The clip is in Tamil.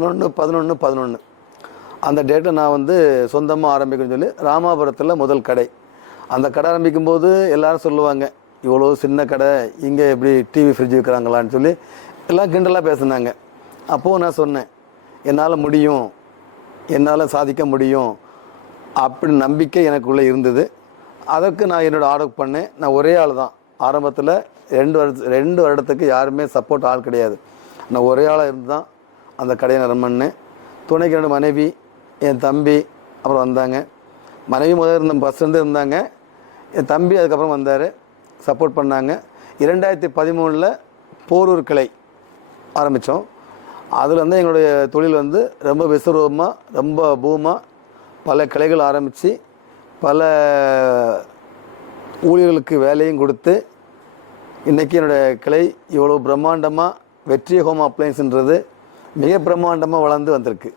11/11/11 அந்த டேட்டை நான் வந்து சொந்தமாக ஆரம்பிக்கணும்னு சொல்லி ராமாபுரத்தில் முதல் கடை. அந்த கடை ஆரம்பிக்கும் போது எல்லோரும் சொல்லுவாங்க, இவ்வளோ சின்ன கடை இங்கே எப்படி டிவி ஃப்ரிட்ஜ் விற்கிறாங்களான்னு சொல்லி எல்லாம் கிண்டலாக பேசுனாங்க. அப்போது நான் சொன்னேன், என்னால் முடியும், என்னால் சாதிக்க முடியும் அப்படி நம்பிக்கை எனக்குள்ளே இருந்தது. அதற்கு நான் என்னோடய ஆர்டர் பண்ணேன். நான் ஒரே ஆள் தான் ஆரம்பத்தில். 2 வருடத்துக்கு யாருமே சப்போர்ட் ஆள் கிடையாது. நான் ஒரே ஆளாக இருந்து தான் அந்த கடையை நான் ரன் பண்ணேன். துணைக்கு 2 மனைவி, என் தம்பி அப்புறம் வந்தாங்க. மனைவி முதல்ல ஃபஸ்ட்டு இருந்தாங்க, என் தம்பி அதுக்கப்புறம் வந்தார், சப்போர்ட் பண்ணாங்க. 2013 போரூர் கிளை ஆரம்பித்தோம். அதில் வந்து எங்களுடைய தொழில் வந்து ரொம்ப விஸ்வரூபமாக, ரொம்ப பூமாக பல கிளைகள் ஆரம்பித்து பல ஊழியர்களுக்கு வேலையும் கொடுத்து இன்றைக்கி என்னுடைய கிளை இவ்வளோ பிரம்மாண்டமாக வெற்றி ஹோம் அப்ளையன்ஸுன்றது மிக பிரம்மாண்டமாக வளர்ந்து வந்திருக்கு.